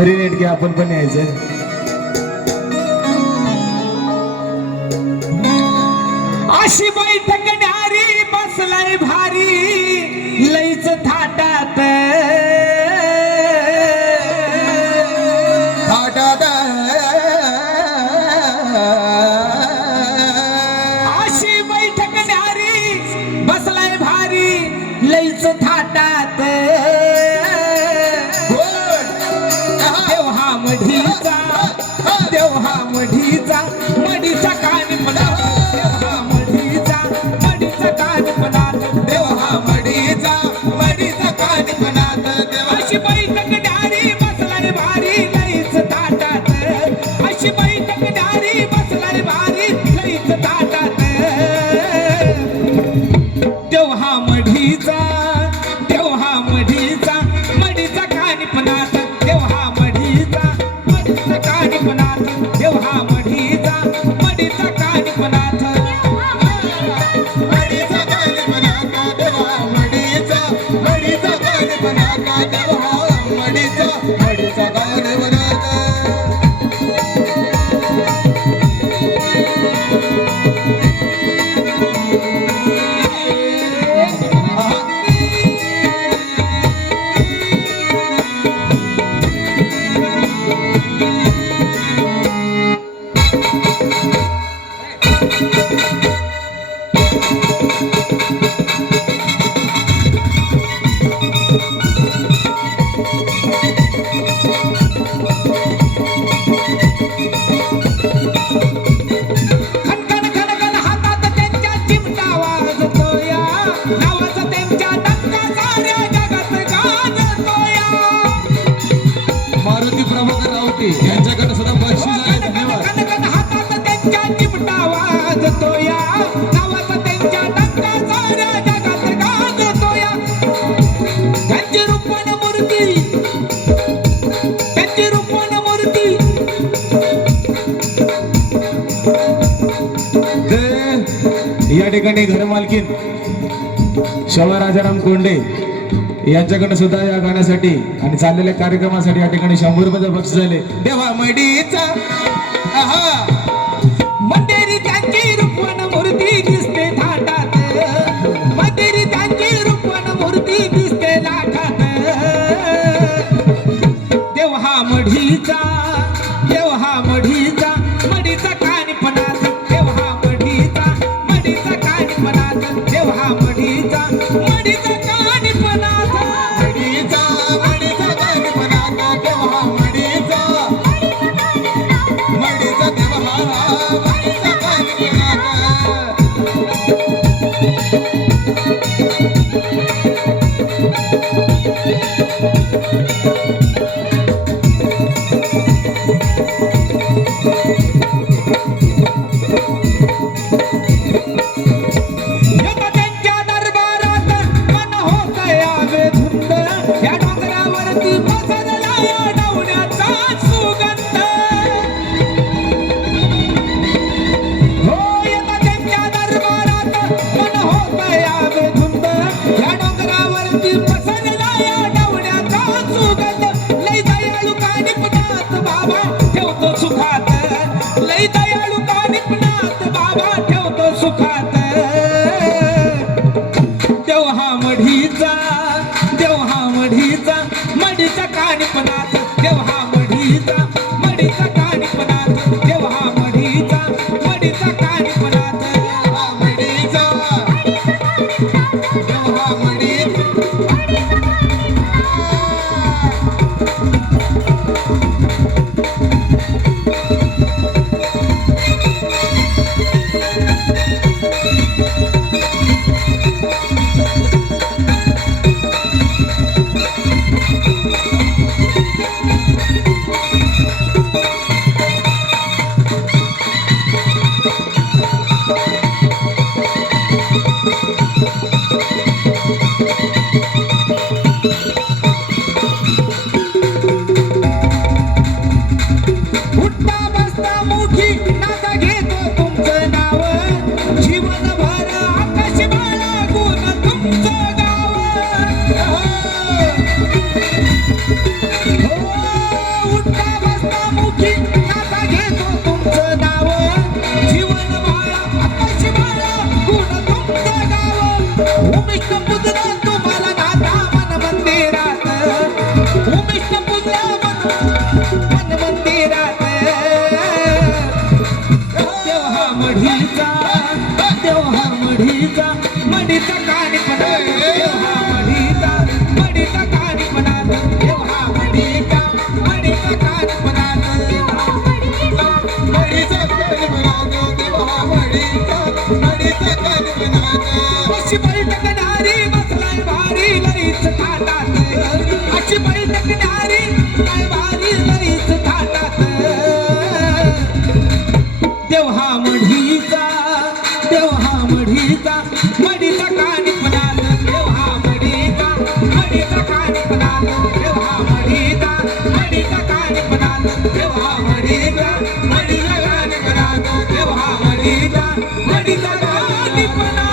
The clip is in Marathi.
हरिनेट घ्या आपण पण यायचं. अशी बैठक न्यारी बसलाय भारी लईच थाटात थाटात. अशी बैठक न्यारी बसलाय भारी लईच थाटात. देव हा मढीचा मढीचा कान पणात. मढीचा कान पणात. देव हा मढीचा मढीचा कान पणात. अशी बैठक न्यारी बसलाय भारी लईच थाटात. अशी बैठक न्यारी बसलाय भारी लईच थाटात. देव हा मढीचा मढीचा कान पणात. देव हा मढीचा कान पणात. देव हा मढीचा कान पणात. मढीचा कान पणात. देव हा मढीचा कान पणात. देव हा मढीचा कान पणात. मारुती प्रभाकर रावते यांच्याकडे सुद्धा बक्षीस आहे. धन्यवाद. हातात त्यांच्या चिमटा वाजतोया नावाचा त्यांच्या डंका साऱ्या जगात गाजतोया. त्यांची रूपण मूर्ती या ठिकाणी घरमालकीन शोभा राजाराम कोंडे यांच्याकडे सुद्धा या गाण्यासाठी आणि चाललेल्या कार्यक्रमासाठी या ठिकाणी 100 रुपयाचं बक्षीस झाले. देवा मडीचा मंदिरी त्यांची रूपण मूर्ती दिसते थाटात. मंदिरी त्यांची रूपण मूर्ती दिसते लाखात. देव हा मढीचा मढीचा कान पणात. देव हा मढीचा कान पणात. देव हा मढीचा कान पणात. मढीचा कान पणात. देव हा मढीचा कान पणात. देव हा मढीचा कान पणात. उमिष्ट पूजल्या मन मंदिरात देव हा मढीचा मढीचा काणीपणा देव हा मढीचा काणीपणा देव हा मढीचा काणीपणा अशी बैठकणारी बसलाय भारी लईच थाटात अशी बैठकणारी काय भारी लईच थाटात देव हा मढीचा मढीचा काणीपणा देव हा मढीचा काणीपणा देव हा मढीचा काणीपणा देव हा मढीचा काणीपणा देव हा मढीचा काणीपणा